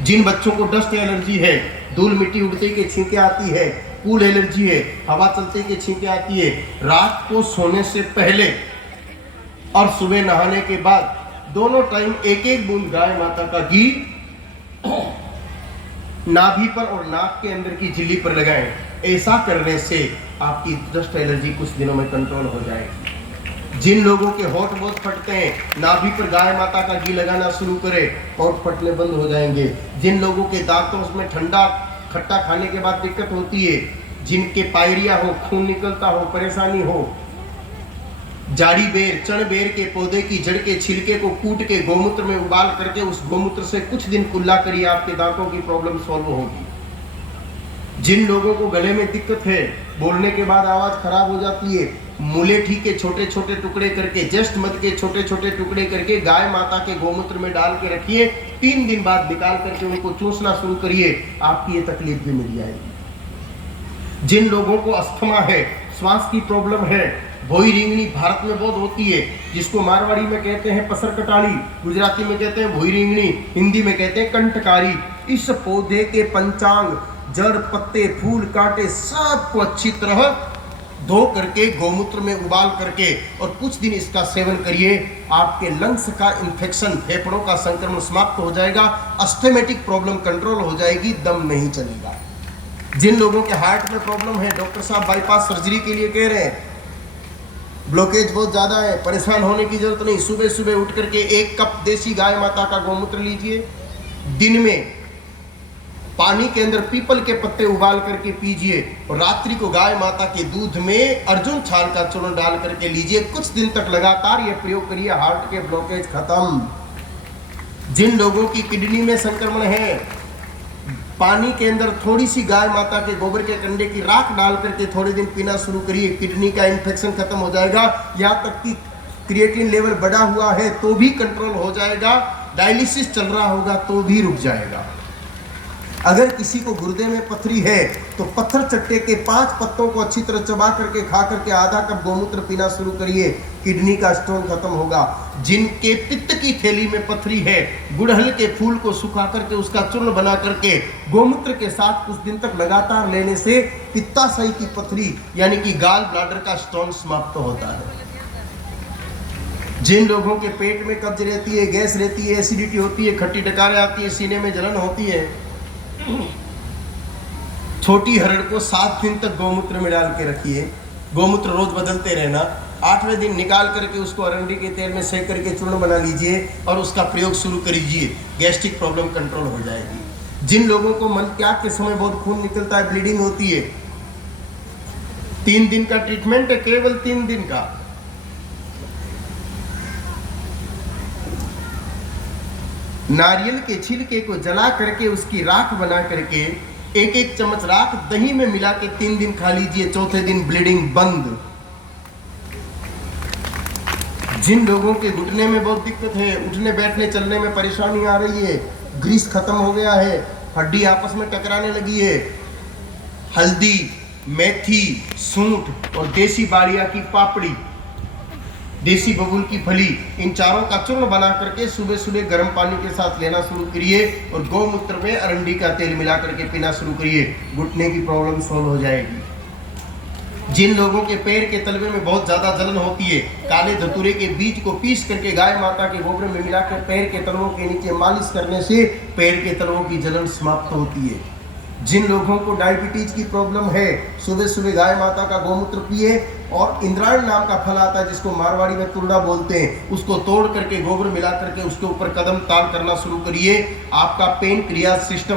जिन बच्चों को dust allergy है, धूल मिट्टी उड़ते के छींके आती है, कूल एलर्जी है, हवा चलते के छींके आती है, रात को सोने से पहले और सुबह नहाने के बाद दोनों टाइम एक एक बूंद गाय माता का घी नाभि पर और नाक के अंदर की झिल्ली पर लगाएं। ऐसा करने से आपकी डस्ट एलर्जी कुछ दिनों में कंट्रोल हो जाएगी। जिन लोगों के होंठ बहुत फटते हैं, नाभि पर गाय माता का घी लगाना शुरू करें, होंठ फटने बंद हो जाएंगे। जिन लोगों के दांतों में ठंडा खट्टा खाने के बाद दिक्कत होती है, जिनके पायरिया हो, खून निकलता हो, परेशानी हो, जाड़ी बेर, चण बेर के पौधे की जड़ के छिलके को कूट के गोमूत्र में उबाल करके उस गोमूत्र से कुछ दिन कुल्ला करिए, आपके दांतों की प्रॉब्लम सॉल्व होगी। जिन लोगों को गले में दिक्कत है, बोलने के बाद आवाज खराब हो जाती है, मुलेठी के छोटे छोटे टुकड़े करके, जस्ट मध के छोटे छोटे टुकड़े करके गाय माता के गोमूत्र में डाल के रखिए, 3 दिन बाद निकाल करके उनको चूसना शुरू करिए, आपकी ये तकलीफ भी मिल जाएगी। जिन लोगों को अस्थमा है, श्वास की प्रॉब्लम है, भोई रिंगनी भारत में बहुत होती है, जिसको मारवाड़ी में कहते हैं पसर कटाली, गुजराती में कहते हैं भोई रिंगनी, हिंदी में कहते हैं कंठकारी। इस पौधे के पंचांग, जड़, पत्ते, फूल, कांटे सबको अच्छी तरह धो करके गोमूत्र में उबाल करके और कुछ दिन इसका सेवन करिए, आपके लंग्स का इन्फेक्शन, फेफड़ों का संक्रमण समाप्त हो जाएगा, अस्थमेटिक प्रॉब्लम कंट्रोल हो जाएगी, दम नहीं चलेगा। जिन लोगों के हार्ट में प्रॉब्लम है, डॉक्टर साहब बाईपास सर्जरी के लिए कह रहे हैं, ब्लॉकेज बहुत ज्यादा है, परेशान होने की जरूरत नहीं। सुबह सुबह उठ करके 1 कप देसी गाय माता का गोमूत्र लीजिए, दिन में पानी के अंदर पीपल के पत्ते उबाल करके पीजिए और रात्रि को गाय माता के दूध में अर्जुन छाल का चूर्ण डाल करके लीजिए। कुछ दिन तक लगातार ये प्रयोग करिए, हार्ट के ब्लॉकेज खत्म। जिन लोगों की किडनी में संक्रमण है, पानी के अंदर थोड़ी सी गाय माता के गोबर के कंडे की राख डाल करके थोड़े दिन पीना शुरू करिए, किडनी का इन्फेक्शन खत्म हो जाएगा। यहाँ तक कि क्रिएटिन लेवल बढ़ा हुआ है तो भी कंट्रोल हो जाएगा, डायलिसिस चल रहा होगा तो भी रुक जाएगा। अगर किसी को गुर्दे में पथरी है तो पत्थर चट्टे के 5 पत्तों को अच्छी तरह चबा करके खा करके आधा कप गोमूत्र पीना शुरू करिए, किडनी का स्टोन खत्म होगा। जिनके पित्त की थैली में पथरी है, गुड़हल के फूल को सुखा करके उसका चूर्ण बना करके गोमूत्र के साथ कुछ दिन तक लगातार लेने से पित्ताशय की पथरी यानी कि गाल ब्लैडर का स्टोन समाप्त होता है। जिन लोगों के पेट में कब्ज रहती है, गैस रहती है, एसिडिटी होती है, खट्टी डकारें आती है, सीने में जलन होती है, छोटी हरड़ को 7 दिन तक गोमूत्र में डाल के रखिए, गोमूत्र रोज बदलते रहना, 8वें दिन निकाल करके उसको अरंडी के तेल में सेक करके चूर्ण बना लीजिए और उसका प्रयोग शुरू करिए, गैस्ट्रिक प्रॉब्लम कंट्रोल हो जाएगी। जिन लोगों को मल त्याग के समय बहुत खून निकलता है, ब्लीडिंग होती है, 3 दिन का ट्रीटमेंट है, केवल 3 दिन का। नारियल के छिलके को जला करके उसकी राख बना करके 1-1 चम्मच राख दही में मिला के 3 दिन खा लीजिए, चौथे दिन ब्लीडिंग बंद। जिन लोगों के घुटने में बहुत दिक्कत है, उठने बैठने चलने में परेशानी आ रही है, ग्रीस खत्म हो गया है, हड्डी आपस में टकराने लगी है, हल्दी, मेथी, सूंठ और देसी बाड़िया की पापड़ी, देसी बबूल की फली, इन चारों का चूर्ण बना करके सुबह सुबह गर्म पानी के साथ लेना शुरू करिए और गौमूत्र में अरंडी का तेल मिला करके पीना शुरू करिए, घुटने की प्रॉब्लम सॉल्व हो जाएगी। जिन लोगों के पैर के तलवे में बहुत ज्यादा जलन होती है, काले धतूरे के बीज को पीस करके गाय माता के गोबर में मिलाकर पैर के तलवों के नीचे मालिश करने से पैर के तलवों की जलन समाप्त होती है। जिन लोगों को डायबिटीज की प्रॉब्लम है, सुबह सुबह गाय माता का गोमूत्र पिए और इंद्रायण नाम का फल आता है जिसको मारवाड़ी में तुरड़ा बोलते हैं, उसको तोड़ करके गोबर मिला करके उसके ऊपर कदम ताल करना शुरू करिए। आपका पेन क्रिया सिस्टम